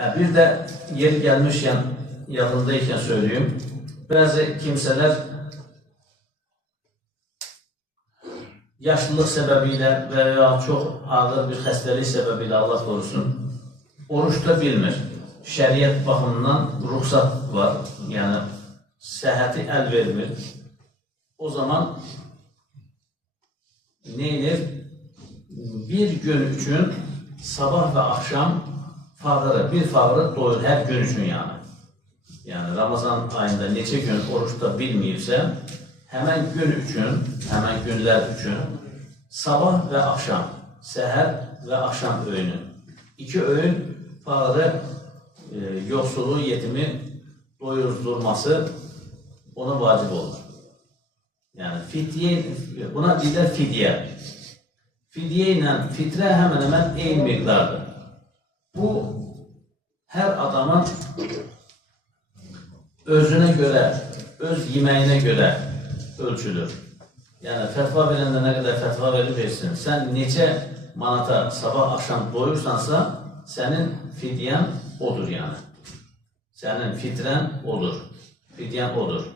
Bir de yeri gelmişken, yanındayken söyleyeyim. Bazı kimseler yaşlılık sebebiyle veya çok ağır bir hastalık sebebiyle, Allah korusun, oruç bilmir. Şəriət baxımından ruhsat var. Yani səhhəti el vermir. O zaman neyinir? Bir gün için sabah ve akşam bir fağırı doyur her gün için yani. Yani Ramazan ayında neçə gün oruçta bilməyibsə, hemen gün için, hemen günler için sabah ve akşam, səhər ve akşam öğünü. İki öğün fağırı, yoxsulu, yetimi doyurdurması ona vacib olur. Yani fidye, buna deyirlər fidye. Fidye ile fitre hemen hemen eyni miqdardır. Bu her adamın özüne göre, öz yemeğine göre ölçülür. Yani fetva verəndə ne kadar fetva verirsin, sen neçə manata sabah akşam doyursansa, senin fidyen odur yani. Senin fitren odur. Fidyen odur.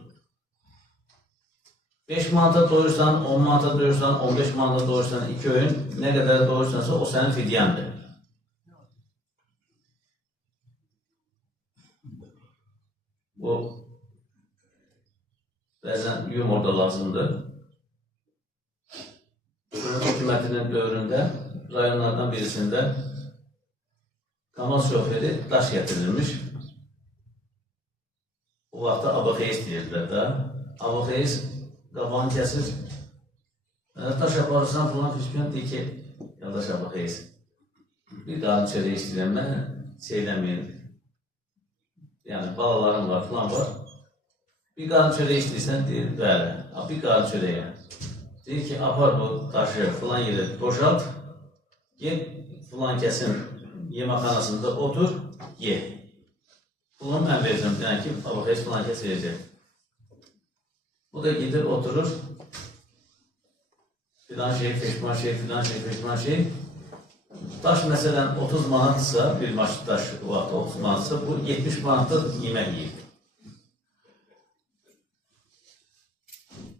5 manata doyursan, 10 manata doyursan, 15 manata doyursan, iki öğün ne kadar doyursansa o senin fidyendir. Bu bazen yumur da lazımdır. Hükümetinin dövründe rayonlardan birisinde kamaz şoförü daş getirilmiş. O vaxtda abaxeyiz deyirlər də. Abaxeyiz qabağını kəsir. Daş aparırsan falan fişkən deyir ki, yaldaş abaxeyiz. Bir qadın çörəyi istəyirəm, mənə şeyləməyin. Yani balalarım var falan var. Bir qadın çörəyi istəyirsən deyir, bəli. Bir qadın çörəyi. Deyir ki, apar bu daşı falan yeri boşalt. Gel falan kəsin yeməkxanasında otur, ye. Pulunu mən verəcəm, deyən ki, abaxeyiz falan kəs verəcək. Bu da gidir, oturur. Filan şey, peşman şey, filan şey, peşman şey. Daş məsələn 30 manatsa, bir maç daş o vaxtda 30 manatsa, bu 70 manatda yemək yiyib.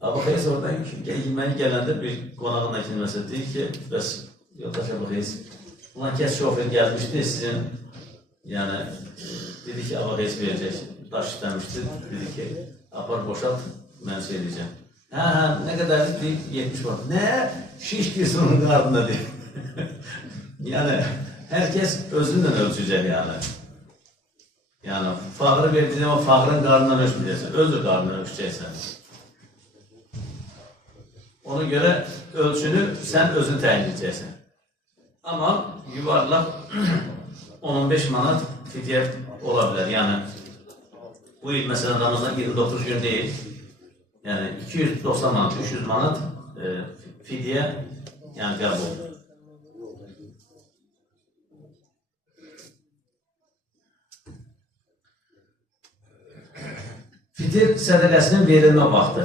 Abaxeyiz oradan yeməyə gələndə bir qonağın əkilməsə deyir ki, bəs yoldaş abaxeyiz, ulan kəs şoför gəlmişdi sizin, yani dedi ki abaxeyiz verəcək, daş istəmişdi, dedi ki apar boşalt, mən şey edəcəm. Ne kadar deyir, 70 manat. Ne? Şiş girsin onun qarnına deyir. Yani herkes özünden ölçecek yani. Yani fağırı verdiğin zaman fağırın karnından ölçmeyeceksin. Özür karnından ölçeceksin. Ona göre ölçünü sen özün təyin edeceksin. Ama yuvarlak 10-15 manat fidye olabilir. Yani bu yıl mesela Ramazan 29 gün değil. Yani 290 manat, 300 manat fidye yani qəbul. Fitir sədəqəsinin verilmə vaxtı.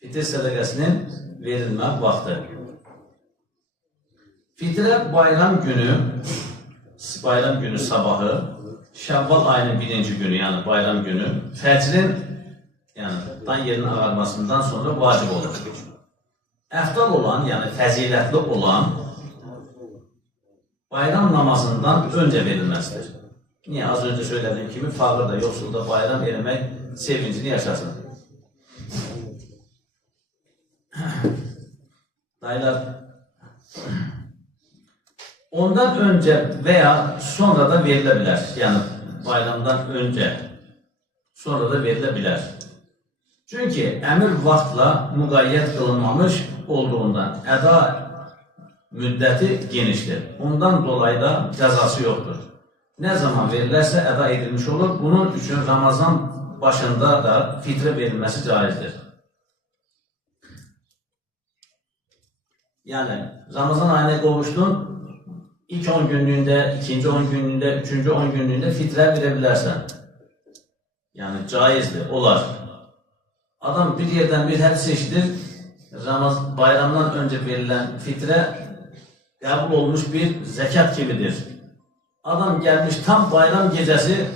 Fitir sədəqəsinin verilmə vaxtı. Fitrə bayram günü sabahı, Şəvval ayının birinci günü, yani bayram günü, fəcrin, yani dan yerinin ağarmasından sonra vacib olur. Əfdal olan, yani fəzilətli olan bayram namazından önce verilməsidir. Niye? Az önce söylediğim gibi fağır da yoksul da bayram eləmək sevincini yaşasın. Dayılar, ondan önce veya sonra da verilebilir. Yani bayramdan önce, sonra da verilebilir. Çünkü emir vaxtla müqayyət qılınmamış olduğundan əda müddəti genişdir. Ondan dolayı da cəzası yoktur. Ne zaman verilirse əda edilmiş olur. Bunun için Ramazan başında da fitre verilmesi caizdir. Yani Ramazan ayına qovuşdun, ilk 10 günlüğünde, ikinci 10 günlüğünde, üçüncü 10 günlüğünde fitre verebilirsen. Yani caizdir, olar. Adam bir yerden bir hədis eşidir, bayramdan önce verilen fitre kabul olmuş bir zekat gibidir. Adam gelmiş tam bayram gecesi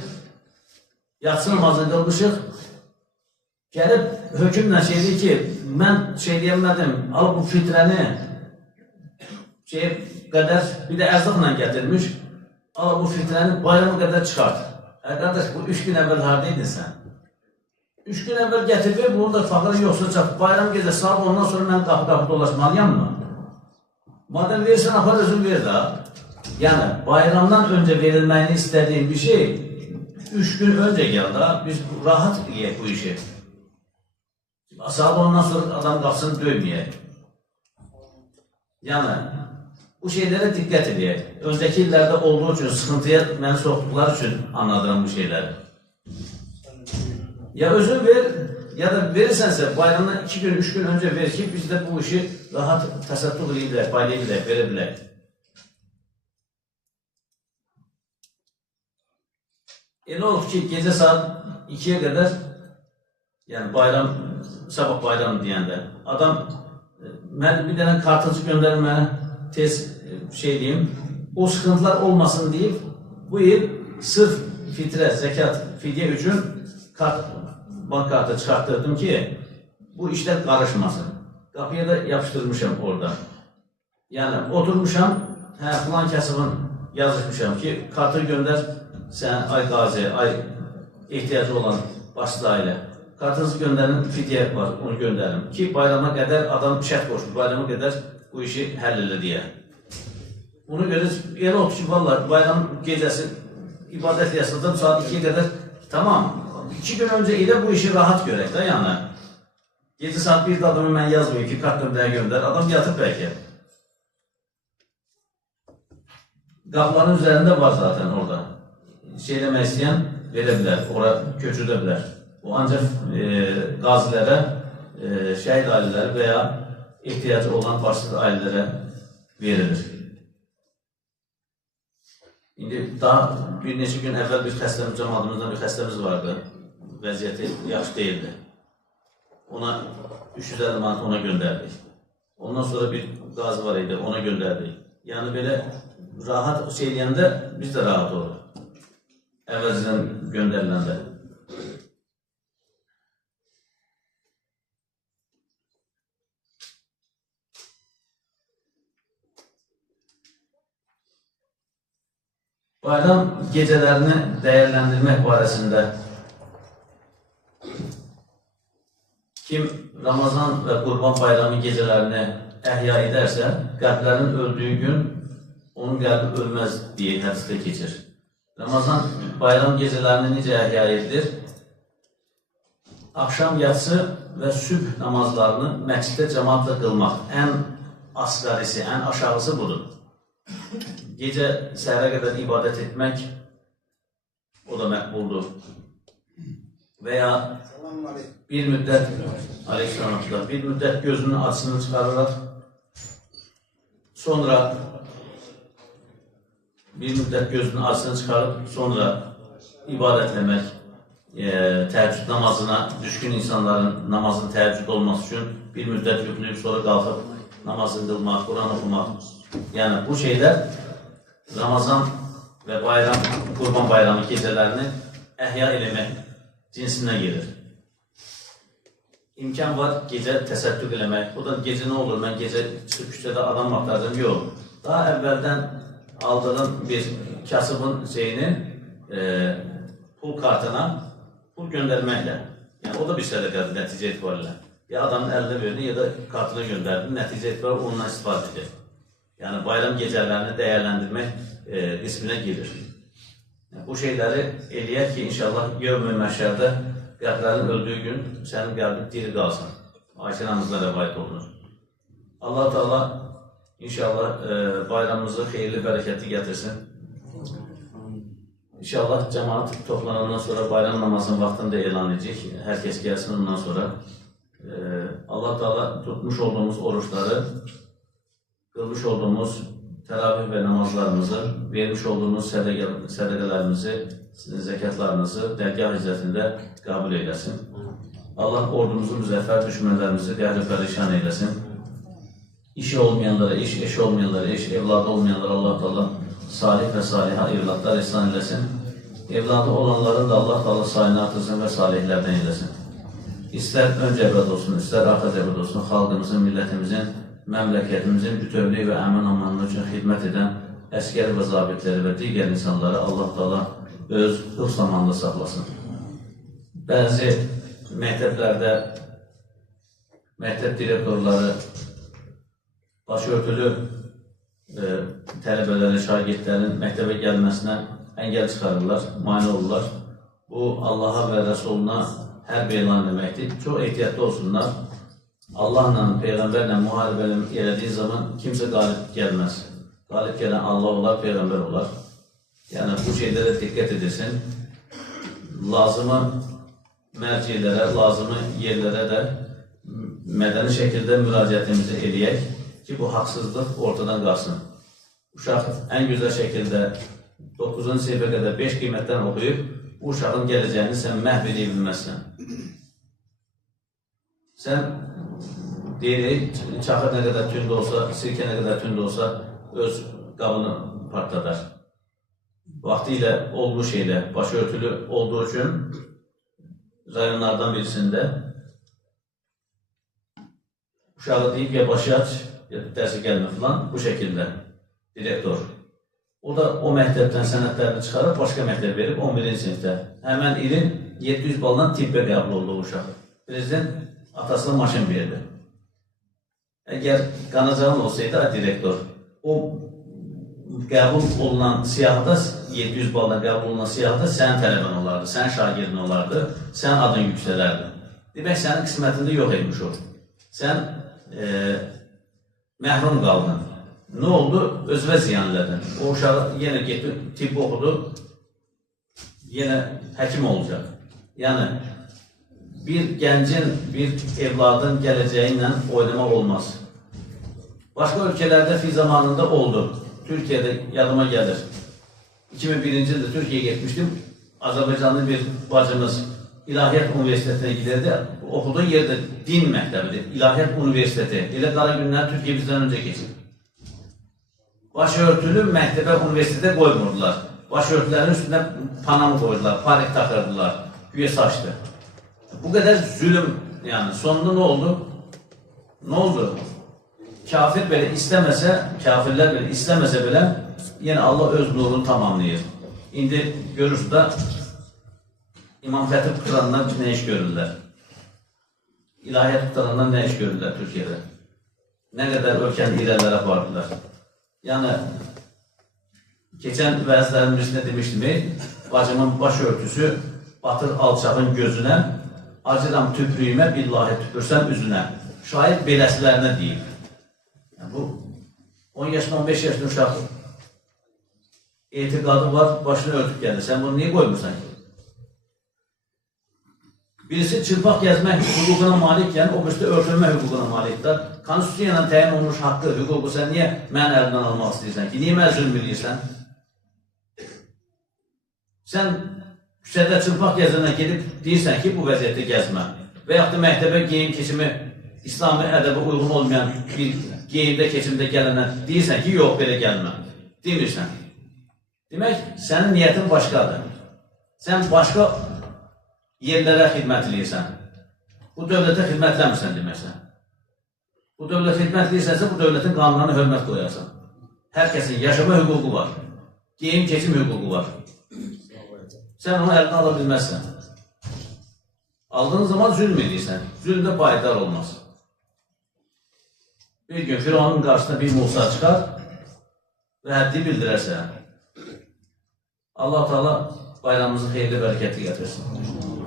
yatsı namazını kılmışıq. Gelip hükümle şey dedi ki ben şey diyemedim al bu fitreni kadar bir de erzakla getirmiş. Al bu fitreni bayramı kadar çıkart. Kardeş bu 3 gün evvel hardaydın sen? 3 gün evvel getirdi, bunu da fakirı yoksa çap. Bayram gecesi saat ondan sonra ben kapı dolaşmalıyım mı? Madem verirsen apar özün ver daha. Yani bayramdan önce verilmeyini istediğim bir şey 3 gün önce geldi ha. Biz rahat yiyek bu işi. Saat ondan sonra adam kalksın dövmeyek. Yani bu şeylere dikkat edeyek. Önceki illerde olduğu için, sıkıntıya beni soktukları için anladığım bu şeyleri. Ya özür ver ya da verirsense bayramdan 2 gün, 3 gün önce ver ki biz de bu işi rahat təsəttüq edebilək, paylayabilək, verebilək. Elə oldu ki gece saat 2'ye kadar yani bayram, sabah bayram deyəndə adam ben bir tane kartıcı gönderim bana tez şey diyeyim o sıkıntılar olmasın deyip bu yıl sırf fitre, zekat, fidye üçün bank kartı çıkarttırdım ki bu işler karışmasın. Kapıya da yapıştırmışam orada. Yani oturmuşam, falan kasabın yazışmışam ki kartı gönder sen ay gazi, ay ihtiyacı olan başlı aile. Kartınızı gönderin, fidye var, onu gönderin. Ki bayrama kadar adam şərt koşdu, bayrama kadar bu işi həll diye. Bunu görürüz, elə oldu ki, vallahi bayram gecesi ibadet yasadım saat 2'ye kadar tamam. 2 gün önce ile bu işi rahat görək də yani. Gece saat 1'de adamı ben yazmıyor ki kart gönder, adam yatıp belki. Kapıların üzerinde var zaten orada. Şey demək istəyən verebilir, oraya köçürebilir. O ancak gazilere, şehit aileleri veya ihtiyacı olan başsız ailelere verilir. Şimdi daha bir neçə gün evvel bir xəstəmiz, cəmadımızdan bir xəstəmiz vardı. Vəziyyəti yaxşı değildi. Ona 350 manat ona gönderdik. Ondan sonra bir qazı var idi, ona gönderdik. Yani böyle rahat şey deyəndə biz de rahat olur. Əvəzdən göndəriləndə. Bayram gecelerini değerlendirmek barəsində kim Ramazan ve Kurban Bayramı gecelerini əhya ederse, qəlblərin öldüğü gün onun qəlbi ölmez diye hədisdə keçir. Ramazan bayram gecelerini necə əhya edilir? Akşam yatsı ve sübh namazlarını məsciddə cemaatla qılmaq en asgarisi, en aşağısı budur. Gece səhərə kadar ibadet etmek o da məqbuldur. Veya bir müddet bir müddet gözünün açısını çıkararak sonra bir müddet gözünün açısını çıkarıp sonra ibadetlemek, təheccüd namazına düşkün insanların namazın təheccüd olması için bir müddet yükleyip sonra kalkıp namazını kılmak, Kur'an okumak. Yani bu şeyler Ramazan ve bayram, Kurban Bayramı gecelerini əhya eləmək cinsinə gelir. İmkan var gece təsəddüq eləmək. O da gece ne olur? Ben gece çıkıp küçədə adam aktardım. Yok. Daha evvelden aldığım bir kasıbın şeyini pul kartına pul göndermekle. Yani o da bir sədəqədir nəticə etibarilə. Ya adamın eline verdin ya da kartına gönderdin. Nəticə etibarilə ondan istifadə edir. Yani bayram gecelerini değerlendirmek kısmına gelir. Yani bu şeyleri eləyək ki inşallah yevm-i məşərdə qəlblərin öldüğü gün sənin qəlbin diri qalsın. Ayşə namazına rəvayət olunur. Allah Teala inşallah bayramımızı xeyirli, bərəkətli gətirsin. İnşallah cemaat toplanandan sonra bayram namazının vaxtını da elan edecek. Herkes gelsin ondan sonra. Allah Teala tutmuş olduğumuz oruçları, kılmış olduğumuz teravih ve namazlarımızı, vermiş olduğumuz sədəqələrimizi, zekatlarımızı dərgah hicrətində kabul eylesin. Allah ordumuzu müzəffər, düşmənlərimizi qəhr-i pərişan eylesin. İşi olmayanlara iş, eşi olmayanlara iş, evladı olmayanlara Allah Teala salih və salihə evladlar ihsan eləsin. Evladı olanların da Allah Taala sayını artırsın və salihlərdən eləsin. İstər ön cəbhədə olsun, istər arxa cəbhədə olsun, xalqımızın, millətimizin, məmləkətimizin bütövlüyü və əmin-amanlığı üçün xidmət edən əskər və zabitləri və digər insanları Allah Taala öz hıfz zamanında saxlasın. Bəzi məktəblərdə məktəb direktorları başörtülü tələbələrin, şagirdlərin məktəbə gəlməsinə əngəl çıxarırlar, mane olurlar. Bu, Allaha və Rəsuluna hərb elan deməkdir. Çox ehtiyatlı olsunlar. Allahla, Peyğəmbərlə müharibə elədiyi zaman kimsə qalib gəlməz. Qalib gələn Allah olar, Peyğəmbər olar. Yəni, bu şeylərə diqqət edirsin. Lazımı mərcilərə, lazımı yerlərə də mədəni şəkildə müraciətimizi eləyək ki, bu haqsızlıq ortadan qalsın. Uşaq ən gözəl şəkildə 9-cu sinifə qədər 5 qiymətdən oxuyub, bu uşağın gələcəyini sən məhv edə bilməzsən. Sən deyirik, çaxır nə qədər tünd olsa, sirkə nə qədər tünd olsa, öz qabını partladar. Vaxtı ilə olmuş elə, başörtülü olduğu üçün rayonlardan birisində uşağı deyib, ya başı aç, ya dərsi gəlmə filan, bu şəkildə direktor. O da o məktəbdən sənədlərini çıxarıb, başqa məktəb verib 11-ci sinifdə. Həmən ilin 700 baldan tibbə qəbul oldu uşaq. Prezident atasına maşın verdi. Əgər Qanacan olsaydı, direktor, o qəbul olunan siyahıda, 700 baldan qəbul olunan siyahıda sənin tələbən olardı, sənin şagirdin olardı, sənin adın yüksələrdi. Demək, sənin qismətində yox etmiş o. Sən məhrum qaldın. Nə oldu? Özünə ziyan elədin. O uşağı yenə getdi, tibb oxudu, yenə həkim olacaq. Yəni, bir gəncin, bir evladın gələcəyi ilə oynamaq olmaz. Başqa ölkələrdə fi zamanında oldu. Türkiyədə yadıma gəlir. 2001-ci ildə Türkiyəyə getmişdim. Azərbaycanlı bir bacımız İlahiyyat Universitetinə giderdi. Oxuduğu yerdə din məktəbidir. İlahiyyat Universiteti. Elə qara günlər Türkiyə bizdən öncə keçib. Başörtülü məktəbə, universitetə qoymurdular. Başörtülərin üstünə panamı qoydular, parik taxırdılar, güya saçdı. Bu qədər zülüm, yəni sonunda nə oldu? Nə oldu? Kafir belə istəməsə, kafirlər belə istəməsə belə, yenə Allah öz nurunu tamamlayır. İndi görürsünüz da, İmam Xətib qutaranlar nə iş görürlər? İlahiyyat qutaranlar nə iş görürlər Türkiyədə? Nə qədər ölkəni irəlilərə apardılar? Yəni, keçən vəzlərin birisində demişdim, bacımın baş örtüsü batır alçağın gözünə, acıram tüprüyümə, billahi tüpürsəm üzünə. Şair beləsilərinə deyib. Yəni, bu 10 yaşlı, 15 yaşlı uşaq etiqadı var, başını örtüb gəlir. Sən bunu niyə qoymursan ki? Birisi çırpaq gəzmək hüququna malikkən, o birisi örtülmə hüququna malikdir. Konstitusiya ilə təyin olmuş haqqı, hüququ sən niyə mən əlimdən almaq istəyirsən ki? Niyə mən zülm edirsən? Sən küçədə çırpaq gəzəndən gedib deyirsən ki, bu vəziyyətdə gəzmə. Və yaxud da məktəbə geyim keçimi İslami ədəbə uyğun olmayan bir geyimdə keçimdə gələnə deyirsən ki, yox, belə gəlmə. Demirsən. Demək, sənin niyyətin başqadır. Sən başqa yerlərə xidmət edirsən. Bu dövlətə xidmətləmirsən deməksən. Bu dövlətə xidmət edirsənsə, bu dövlətin qanunlarına hörmət qoyarsan. Hər kəsin yaşama hüququ var. Geyim keçim hüququ var. Sən onu əlinə ala bilməzsən. Aldığın zaman zülm edirsən. Zülmdə payidar olmaz. Bir gün Firavunun qarşısına bir Musa çıxar və həddi bildirərsə, Allah-u Teala bayramımızı xeyirli, bərəkətli gətirsin.